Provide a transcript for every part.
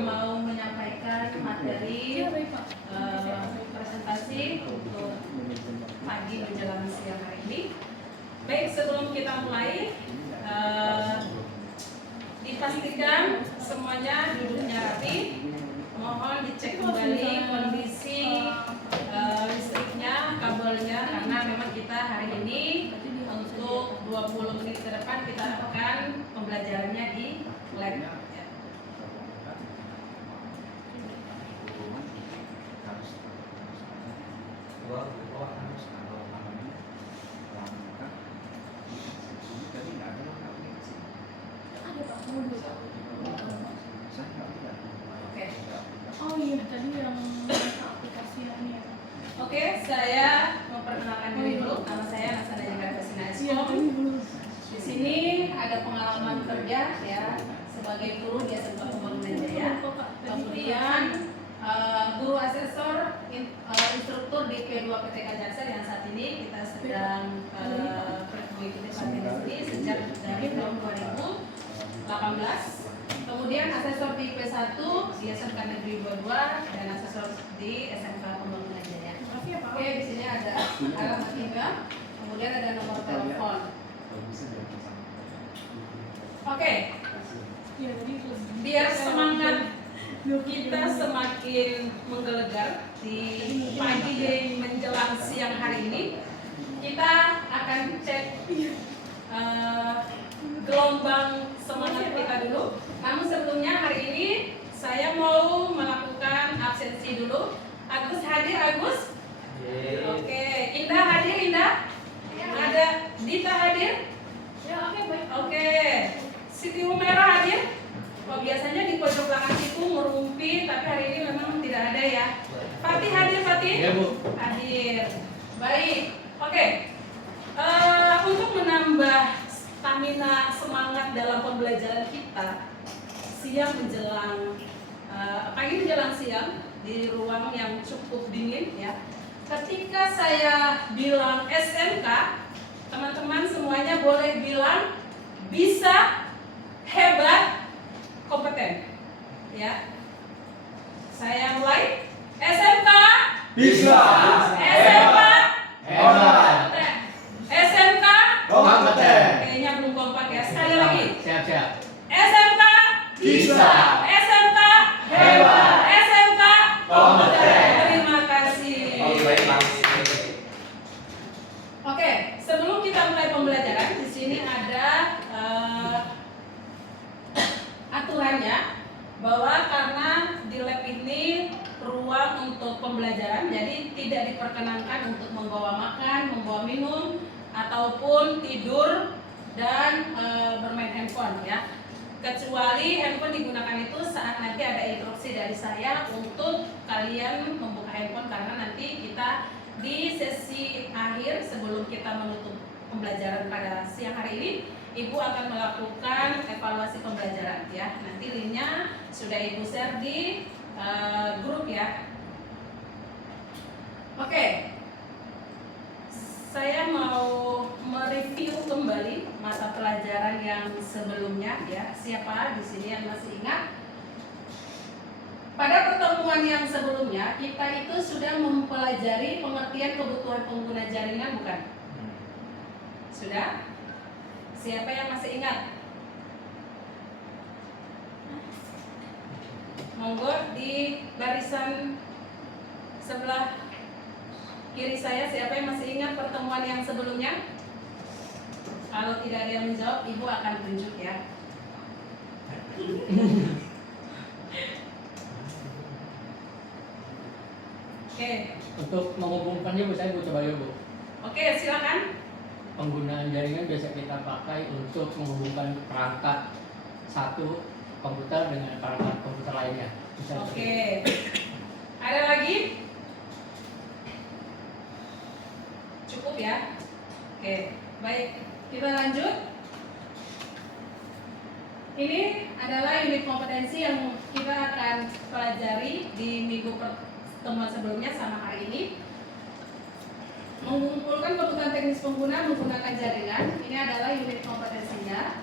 yang mau menyampaikan materi presentasi untuk pagi menjelang siang hari ini. Baik, sebelum kita mulai, dipastikan semuanya duduknya rapi. Mohon dicek kembali kondisi listriknya, kabelnya, karena memang kita hari ini untuk 20 menit ke depan kita akan pembelajarannya di lab. Oh iya, tadi yang aplikasi ini ya. Oke, saya memperkenalkan diri dulu. Nama saya Nasana Jakarta Sinaskom. Di sini ada pengalaman kerja ya sebagai guru di SMK Pembangunan Jaya. Kemudian guru asesor instruktur di P2 PTK Jaksel yang saat ini kita sedang mengikuti pelatihan di sini sejak dari tahun 2018. Kemudian asesor di P1 di SMK Negeri 22 dan asesor di SMK Pembangunan Jaya. Oke, di sini ada alamat email, kemudian ada nomor telepon. Oke, biar semangat kita semakin menggelegar di pagi menjelang siang hari ini, kita akan cek gelombang semangat kita dulu. Namun sebelumnya hari ini saya mau melakukan absensi dulu. Agus hadir, Agus? Oke, Indah hadir, Indah? Ada Dita hadir? Ya, oke, baik. Oke, Siti Humaira hadir? Oh, biasanya di pojok belakang situ merumpi, tapi hari ini memang tidak ada ya. Fatih hadir, Fatih? Ya, Bu. Hadir. Baik, oke. Untuk menambah stamina semangat dalam pembelajaran kita siang menjelang pagi menjelang siang di ruang yang cukup dingin ya. Ketika saya bilang SMK, teman-teman semuanya boleh bilang bisa, hebat, kompeten ya. Saya mulai. SMK Bisa. SMK Hebat. kompeten. SMK Kompeten. kayaknya belum kompak ya. Sekali lagi. Siap. SMK Bisa. SMK Hebat. SMK Kompeten. Terima kasih. Baik, Mas. Oke, sebelum kita mulai pembelajaran, di sini ada aturannya bahwa karena di lab ini ruang untuk pembelajaran, jadi tidak diperkenankan untuk membawa makan, membawa minum, ataupun tidur dan bermain handphone ya. Kecuali handphone digunakan itu saat nanti ada instruksi dari saya untuk kalian membuka handphone, karena nanti kita di sesi akhir sebelum kita menutup pembelajaran pada siang hari ini, Ibu akan melakukan evaluasi pembelajaran ya. Nanti linknya sudah Ibu share di grup ya. Oke. Saya mau mereview kembali mata pelajaran yang sebelumnya ya. Siapa di sini yang masih ingat? Pada pertemuan yang sebelumnya kita itu sudah mempelajari pengertian kebutuhan pengguna jaringan, bukan? Sudah? Siapa yang masih ingat? Monggo di barisan sebelah kiri saya, siapa yang masih ingat pertemuan yang sebelumnya? Kalau tidak ada yang menjawab, Ibu akan tunjuk ya. Oke. Untuk menghubungkannya, Bu, saya coba ya, Bu. Oke, silakan. Penggunaan jaringan biasa kita pakai untuk menghubungkan perangkat satu komputer dengan perangkat komputer lainnya. Oke. Ada lagi? Cukup ya? Oke, baik. Kita lanjut. Ini adalah unit kompetensi yang kita akan pelajari di minggu pertemuan sebelumnya sama hari ini. Mengumpulkan kebutuhan teknis pengguna menggunakan jaringan. Ini adalah unit kompetensinya.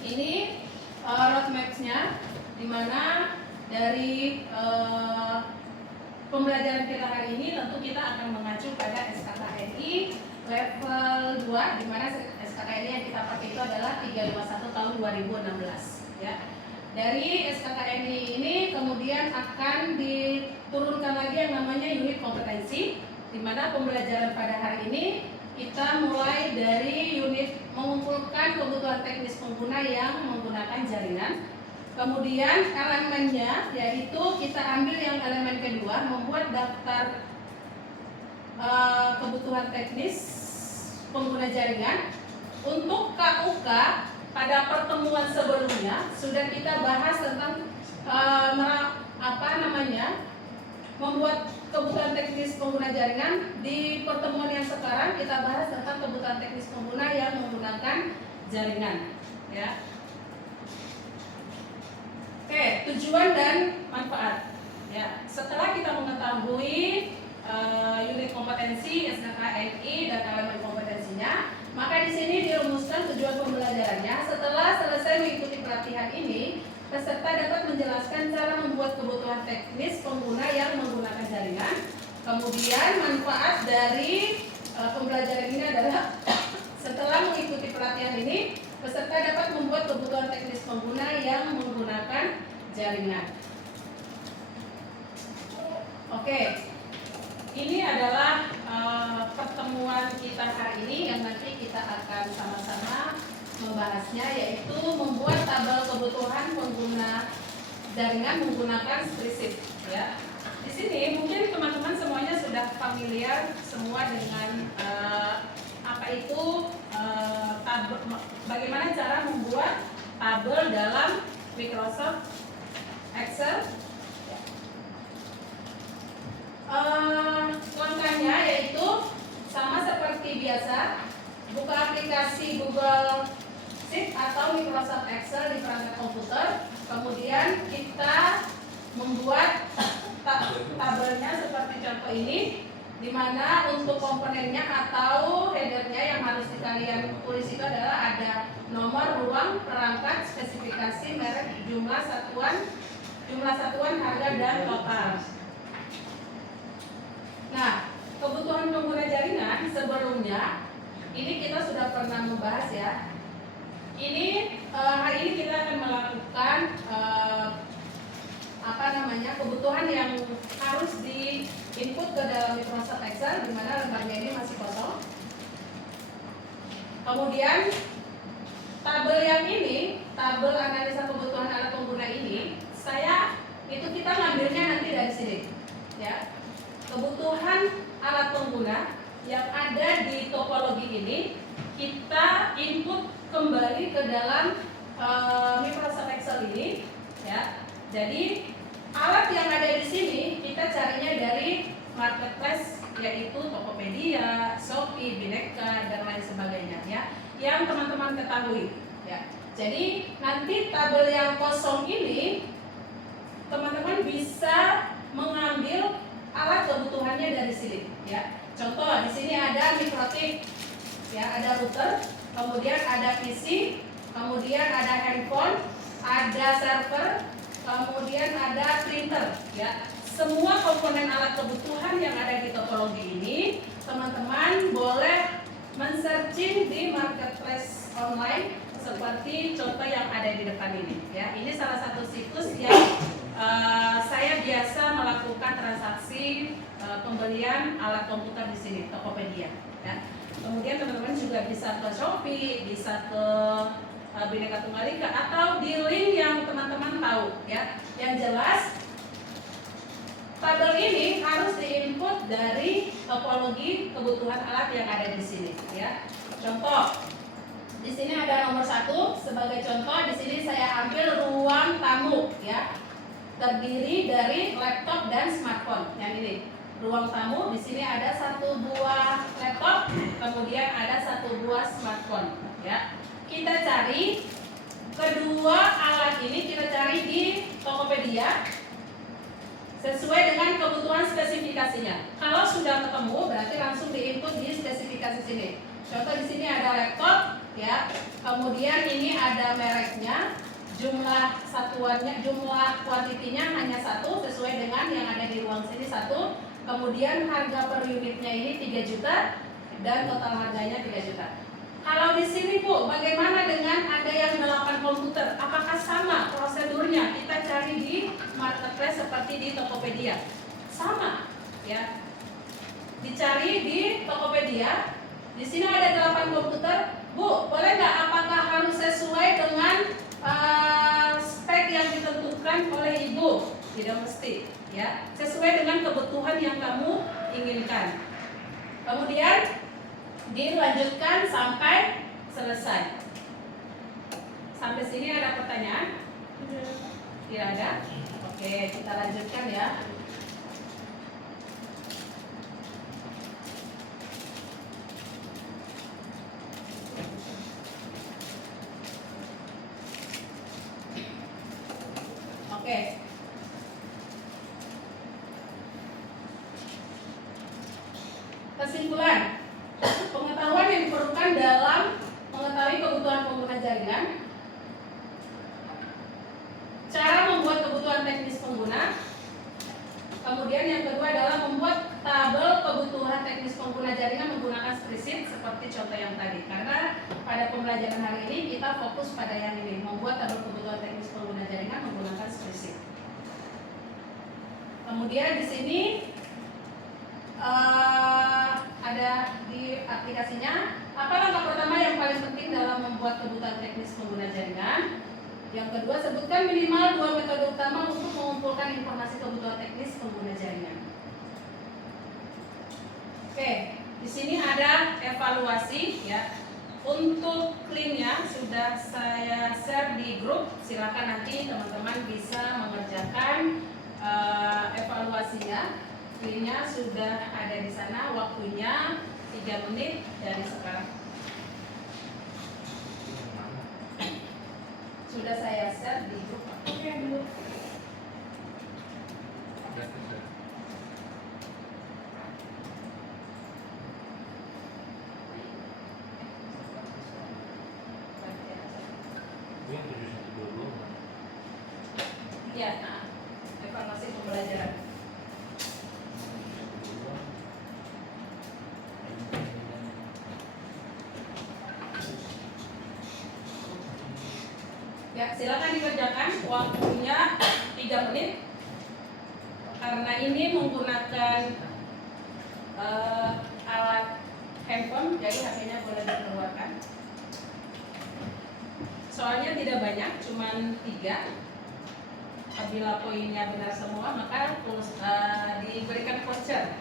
Ini roadmap-nya. dimana dari pembelajaran kita hari ini tentu kita akan mengacu pada SKKNI level 2, dimana SKKNI yang kita pakai itu adalah 351 tahun 2016 ya. Dari SKKNI ini kemudian akan diturunkan lagi yang namanya unit kompetensi, dimana pembelajaran pada hari ini kita mulai dari unit mengumpulkan kebutuhan teknis pengguna yang menggunakan jaringan. Kemudian elemennya yaitu kita ambil yang elemen kedua, membuat daftar kebutuhan teknis pengguna jaringan. Untuk KUK pada pertemuan sebelumnya sudah kita bahas tentang membuat kebutuhan teknis pengguna jaringan. Di pertemuan yang sekarang kita bahas tentang kebutuhan teknis pengguna yang menggunakan jaringan ya. Oke, tujuan dan manfaat. Ya, setelah kita mengetahui unit kompetensi SKKNI dan elemen kompetensinya, maka di sini dirumuskan tujuan pembelajarannya. Setelah selesai mengikuti pelatihan ini, peserta dapat menjelaskan cara membuat kebutuhan teknis pengguna yang menggunakan jaringan. Kemudian manfaat dari pembelajaran ini adalah setelah mengikuti pelatihan ini, peserta dapat membuat kebutuhan teknis pengguna yang menggunakan jaringan. Oke, ini adalah pertemuan kita hari ini yang nanti kita akan sama-sama membahasnya, yaitu membuat tabel kebutuhan pengguna jaringan menggunakan spreadsheet. Ya, di sini mungkin teman-teman semuanya sudah familiar semua dengan apa itu tabel, bagaimana cara membuat tabel dalam Microsoft Excel. Langkahnya yaitu sama seperti biasa, buka aplikasi Google Sheet atau Microsoft Excel di perangkat komputer, kemudian kita membuat tabelnya seperti contoh ini, di mana untuk komponennya atau headernya yang harus kalian tulis itu adalah ada nomor, ruang, perangkat, spesifikasi, merek, jumlah satuan, harga, dan total. Nah, kebutuhan pengguna jaringan sebelumnya ini kita sudah pernah membahas ya. Ini hari ini kita akan melakukan kebutuhan yang harus di input ke dalam Microsoft Excel, di mana lembarnya ini masih kosong. Kemudian tabel yang ini, tabel analisa kebutuhan alat pengguna ini, kita ngambilnya nanti dari sini, ya. Kebutuhan alat pengguna yang ada di topologi ini kita input kembali ke dalam Microsoft Excel ini, ya. Jadi alat yang ada di sini kita carinya dari marketplace, yaitu Tokopedia, Shopee, Bineka, dan lain sebagainya, ya. Yang teman-teman ketahui, ya. Jadi nanti tabel yang kosong ini teman-teman bisa mengambil alat kebutuhannya dari sini, ya. Contoh di sini ada mikrotik, ya, ada router, kemudian ada PC, kemudian ada handphone, ada server, kemudian ada printer, ya. Semua komponen alat kebutuhan yang ada di topologi ini, teman-teman boleh men-searching di marketplace online seperti contoh yang ada di depan ini, ya. Ini salah satu situs yang saya biasa melakukan transaksi pembelian alat komputer di sini, Tokopedia, ya. Kemudian teman-teman juga bisa ke Shopee, bisa ke Bineka Tunggal Ika, atau di link yang teman-teman tahu, ya. Yang jelas tabel ini harus diinput dari topologi kebutuhan alat yang ada di sini, ya. Contoh, di sini ada nomor 1 sebagai contoh. Di sini saya ambil ruang tamu, ya, terdiri dari laptop dan smartphone. Yang ini ruang tamu. Di sini ada 1 buah laptop, kemudian ada 1 buah smartphone, ya. Kita cari kedua alat ini, kita cari di Tokopedia sesuai dengan kebutuhan spesifikasinya. Kalau sudah ketemu, berarti langsung diinput di spesifikasi sini. Contoh di sini ada laptop, ya. Kemudian ini ada mereknya, jumlah satuannya, jumlah kuantitinya hanya satu sesuai dengan yang ada di ruang sini satu. Kemudian harga per unitnya ini 3 juta dan total harganya 3 juta. Kalau di sini Bu, bagaimana dengan ada yang 8 komputer? Apakah sama prosedurnya? Kita cari di marketplace seperti di Tokopedia. Sama, ya. Dicari di Tokopedia. Di sini ada 8 komputer. Bu, boleh nggak? Apakah harus sesuai dengan spek yang ditentukan oleh Ibu? Tidak mesti, ya. Sesuai dengan kebutuhan yang kamu inginkan. Kemudian dilanjutkan sampai selesai. Sampai sini ada pertanyaan? Tidak ada? Oke, kita lanjutkan ya. Oke. Kesimpulan. Pengetahuan yang diperlukan dalam mengetahui kebutuhan pengguna jaringan, cara membuat kebutuhan teknis pengguna, kemudian yang kedua adalah membuat tabel kebutuhan teknis pengguna jaringan menggunakan spreadsheet seperti contoh yang tadi. Karena pada pembelajaran hari ini kita fokus pada yang ini, membuat tabel kebutuhan teknis pengguna jaringan menggunakan spreadsheet. Kemudian di sini ada di aplikasinya apa langkah pertama yang paling penting dalam membuat kebutuhan teknis pengguna jaringan. Yang kedua, sebutkan minimal 2 metode utama untuk mengumpulkan informasi kebutuhan teknis pengguna jaringan. Oke, di sini ada evaluasi ya. Untuk linknya sudah saya share di grup. Silakan nanti teman-teman bisa mengerjakan evaluasinya. Linknya sudah ada di sana. Waktunya 3 menit dari sekarang. Sudah saya share di grup. Oke, dulu. Ya, evaluasi pembelajaran. Ya, silakan dikerjakan. Waktunya 3 menit. Karena ini menggunakan alat handphone, jadi HP-nya boleh dikeluarkan. Soalnya tidak banyak, cuman 3. Apabila poinnya benar semua, maka diberikan voucher.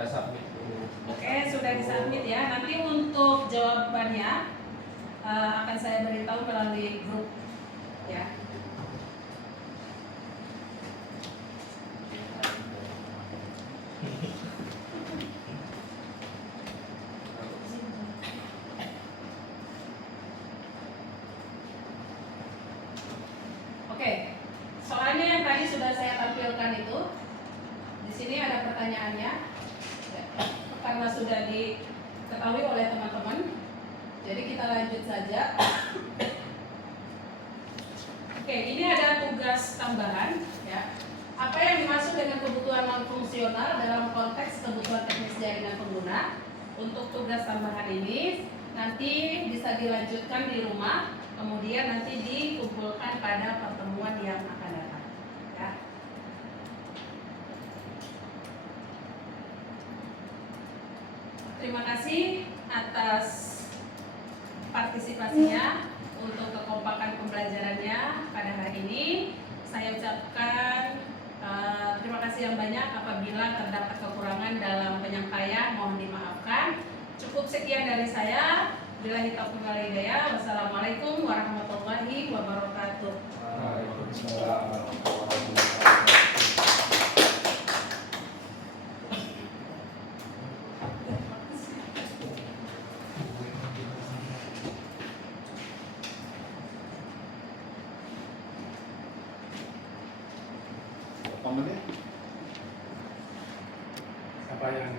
Sudah submit dulu. Oke, sudah disubmit ya. Nanti untuk jawabannya akan saya beritahu melalui grup ya. Oke, soalnya yang pertanyaannya ya, karena sudah diketahui oleh teman-teman. Jadi kita lanjut saja. Oke, ini ada tugas tambahan ya. Apa yang dimaksud dengan kebutuhan non fungsional dalam konteks kebutuhan teknis jaringan pengguna? Untuk tugas tambahan ini nanti bisa dilanjutkan di rumah, kemudian nanti dikumpulkan pada pertemuan yang akan datang ya. Terima kasih atas partisipasinya untuk kekompakan pembelajarannya pada hari ini. Saya ucapkan terima kasih yang banyak. Apabila terdapat kekurangan dalam penyampaian, mohon dimaafkan. Cukup sekian dari saya. Billahi taufiq wal hidayah. Wassalamualaikum warahmatullahi wabarakatuh. Waalaikumsalam warahmatullahi wabarakatuh. Apa menit? Apa yang